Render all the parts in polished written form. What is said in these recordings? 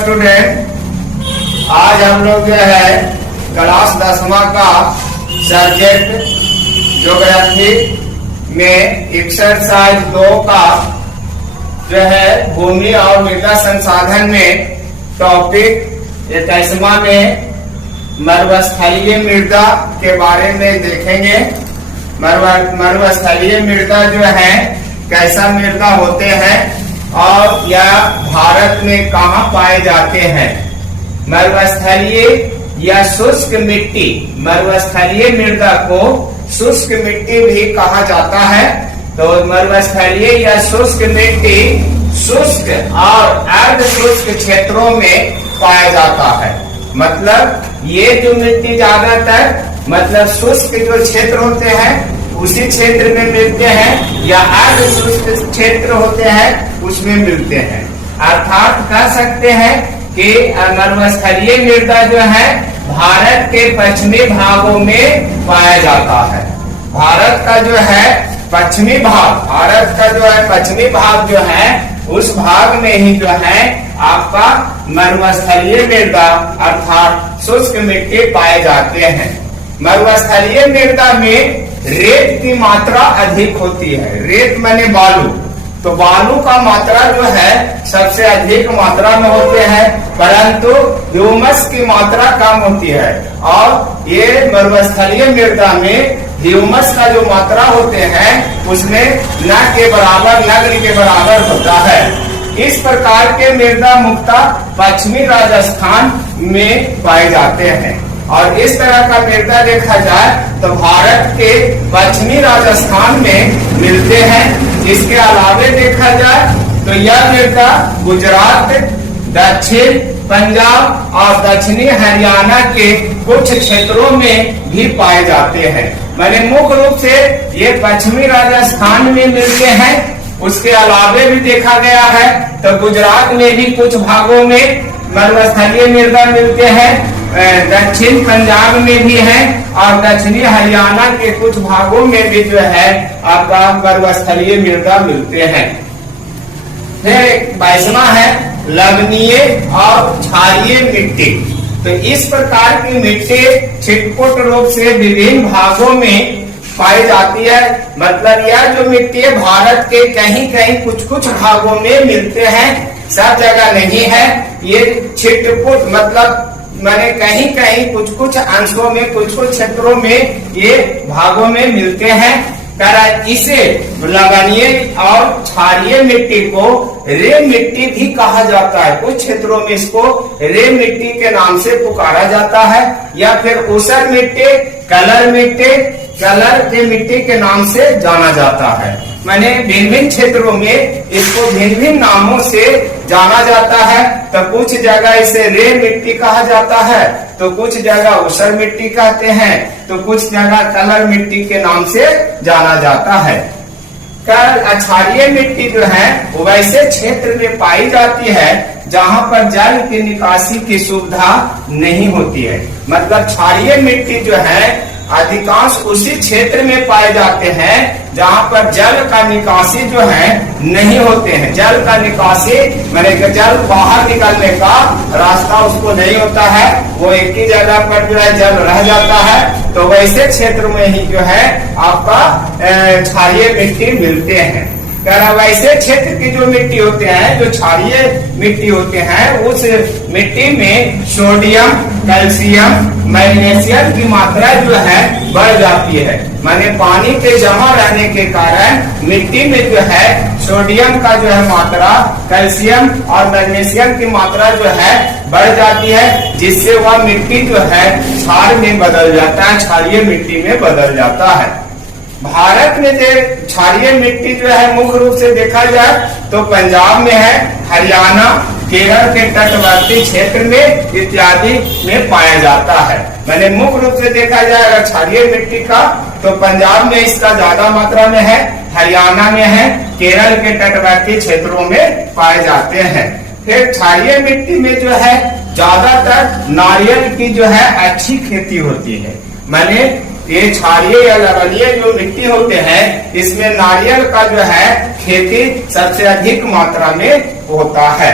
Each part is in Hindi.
स्टूडेंट, आज हम लोग जो है क्लास 10वां का सब्जेक्ट ज्योग्राफी में एक्सरसाइज 2 का जो है भूमि और मृदा संसाधन में टॉपिक 21वां में मरुस्थलीय मृदा के बारे में देखेंगे। मरुस्थलीय मृदा जो है कैसा मृदा होते हैं और यह भारत में कहाँ पाए जाते हैं। मरुस्थलीय या शुष्क मिट्टी, मरुस्थलीय मृदा को शुष्क मिट्टी भी कहा जाता है। तो मरुस्थलीय या शुष्क मिट्टी शुष्क और अर्ध शुष्क क्षेत्रों में पाया जाता है। मतलब ये जो मिट्टी ज्यादातर मतलब शुष्क जो क्षेत्र होते हैं उसी क्षेत्र में मिलते हैं या अर्ध शुष्क क्षेत्र होते हैं उसमें मिलते हैं। अर्थात कह सकते हैं कि मरुस्थलीय मृदा जो है भारत के पश्चिमी भागों में पाया जाता है। भारत का जो है पश्चिमी भाग, भारत का जो है पश्चिमी भाग जो है उस भाग में ही जो है आपका मरुस्थलीय मृदा अर्थात शुष्क मिट्टी पाए जाते हैं। मरुस्थलीय मृदा में रेत की मात्रा अधिक होती है। रेत माने बालू, तो बालू का मात्रा जो है सबसे अधिक मात्रा में होते हैं, परंतु ह्यूमस की मात्रा कम होती है। और ये मरुस्थलीय मृदा में ह्यूमस का जो मात्रा होते हैं उसमें न के बराबर, नगण्य के बराबर होता है। इस प्रकार के मृदा मुख्यतः पश्चिमी राजस्थान में पाए जाते हैं। और इस तरह का मृदा देखा जाए तो भारत के पश्चिमी राजस्थान में मिलते हैं। इसके अलावे देखा जाए तो यह मृदा गुजरात, दक्षिण पंजाब और दक्षिणी हरियाणा के कुछ क्षेत्रों में भी पाए जाते हैं। मैंने मुख्य रूप से ये पश्चिमी राजस्थान में मिलते हैं। उसके अलावे भी देखा गया है तो गुजरात में भी कुछ भागों में मरुस्थलीय मृदा मिलते हैं, दक्षिण पंजाब में भी है और दक्षिणी हरियाणा के कुछ भागों में भी जो है आपका मरुस्थलीय मृदा मिलते हैं। फिर 22वां है लवणीय और क्षारीय मिट्टी। तो इस प्रकार की मिट्टी छिटपुट रूप से विभिन्न भागों में पाई जाती है। मतलब यह जो मिट्टी है भारत के कहीं कहीं कुछ कुछ भागों में मिलते हैं, सब जगह नहीं है। ये छिटपुट मतलब मैंने कहीं कहीं कुछ कुछ अंशों में, कुछ कुछ क्षेत्रों में ये भागों में मिलते हैं। इसे लवणीय और क्षारीय मिट्टी को रेत मिट्टी भी कहा जाता है। कुछ क्षेत्रों में इसको रेत मिट्टी के नाम से पुकारा जाता है या फिर ऊसर मिट्टी, कलर मिट्टी, कलर के मिट्टी के नाम से जाना जाता है। मैंने भिन्न भिन्न क्षेत्रों में इसको भिन्न भिन्न नामों से जाना जाता है। तो कुछ जगह इसे रेत मिट्टी कहा जाता है, तो कुछ जगह ऊसर मिट्टी कहते हैं, तो कुछ जगह कलर मिट्टी के नाम से जाना जाता है। क्षारीय मिट्टी जो है वो वैसे क्षेत्र में पाई जाती है जहाँ पर जल की निकासी की सुविधा नहीं होती है। मतलब क्षारीय मिट्टी जो है अधिकांश उसी क्षेत्र में पाए जाते हैं जहाँ पर जल का निकासी जो है नहीं होते हैं। जल का निकासी मैंने जल बाहर निकलने का रास्ता उसको नहीं होता है, वो एक ही जगह पर जो है जल रह जाता है। तो वैसे क्षेत्र में ही जो है आपका क्षारीय मिट्टी मिलते हैं। वैसे क्षेत्र की जो मिट्टी होते हैं, जो क्षारीय मिट्टी होते हैं, उस मिट्टी में सोडियम, कैल्शियम, मैग्नीशियम की मात्रा जो है बढ़ जाती है। माने पानी के जमा रहने के कारण मिट्टी में जो है सोडियम का जो है मात्रा, कैल्शियम और मैग्नीशियम की मात्रा जो है बढ़ जाती है, जिससे वह मिट्टी जो है क्षार में बदल जाता है, क्षारीय मिट्टी में बदल जाता है। भारत में जो क्षारीय मिट्टी जो है मुख्य रूप से देखा जाए तो पंजाब में है, हरियाणा, केरल के तटवर्ती क्षेत्र में इत्यादि में पाया जाता है। मैंने मुख्य रूप से देखा जाए अगर क्षारीय मिट्टी का तो पंजाब में इसका ज्यादा मात्रा में है, हरियाणा में है, केरल के तटवर्ती क्षेत्रों में पाए जाते हैं। फिर क्षारीय मिट्टी में जो है ज्यादातर नारियल की जो है अच्छी खेती होती है। मैंने ये क्षारीय या लवणीय जो मिट्टी होते हैं इसमें नारियल का जो है खेती सबसे अधिक मात्रा में होता है।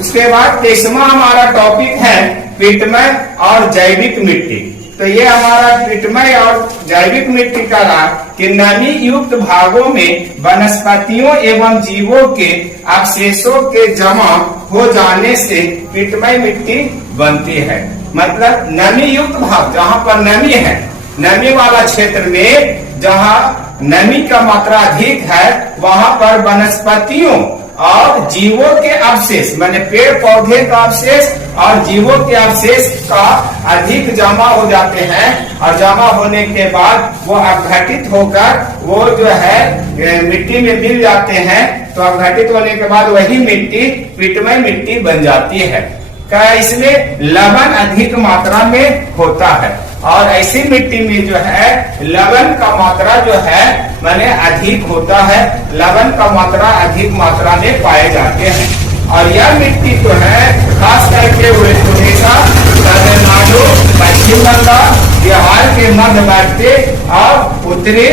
उसके बाद 23वां हमारा टॉपिक है पिटमय और जैविक मिट्टी। तो ये हमारा पिटमय और जैविक मिट्टी का रहा कि नमी युक्त भागों में वनस्पतियों एवं जीवों के अवशेषों के जमा हो जाने से पिटमय मिट्टी बनती है। मतलब नमी युक्त भाग, जहाँ पर नमी है, नमी वाला क्षेत्र में जहाँ नमी का मात्रा अधिक है, वहां पर वनस्पतियों और जीवों के अवशेष, माने पेड़ पौधे का अवशेष और जीवों के अवशेष का अधिक जमा हो जाते हैं, और जमा होने के बाद वो अपघटित होकर वो जो है मिट्टी में मिल जाते हैं। तो अपघटित होने के बाद वही मिट्टी पिटमय मिट्टी बन जाती है। क्या इसमें लवण अधिक मात्रा में होता है, और ऐसी मिट्टी में जो है लवण का मात्रा जो है माने अधिक होता है, लवण का मात्रा अधिक मात्रा में पाए जाते हैं। और यह मिट्टी जो है खास करके उड़ीसा, तमिलनाडु, पश्चिम बंगाल, बिहार के मध्यवर्ती और उत्तरी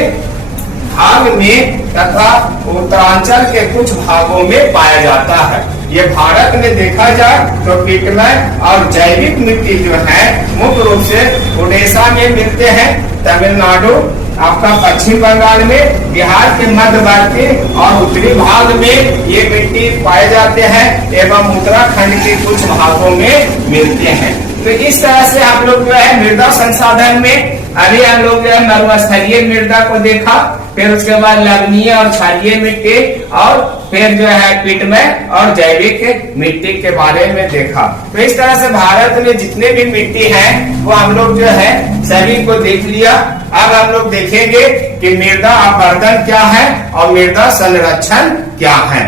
भाग में तथा उत्तरांचल के कुछ भागों में पाया जाता है। ये भारत में देखा जाए तो पिटमय और जैविक मिट्टी जो है मुख्य रूप से उड़ीसा में मिलते हैं, तमिलनाडु, आपका पश्चिम बंगाल में, बिहार के मध्यवर्ती और उत्तरी भाग में ये मिट्टी पाए जाते हैं एवं उत्तराखंड के कुछ भागों में मिलते हैं। तो इस तरह से आप लोग जो है मृदा संसाधन में अभी हम लोग जो है मरुस्थलीय मृदा को देखा, फिर उसके बाद लवणीय और क्षारीय मिट्टी, और फिर जो है पिटमय और जैविक मिट्टी के बारे में देखा। तो इस तरह से भारत में जितने भी मिट्टी हैं वो हम लोग जो है सभी को देख लिया। अब हम लोग देखेंगे कि मृदा अपरदन क्या है और मृदा संरक्षण क्या है।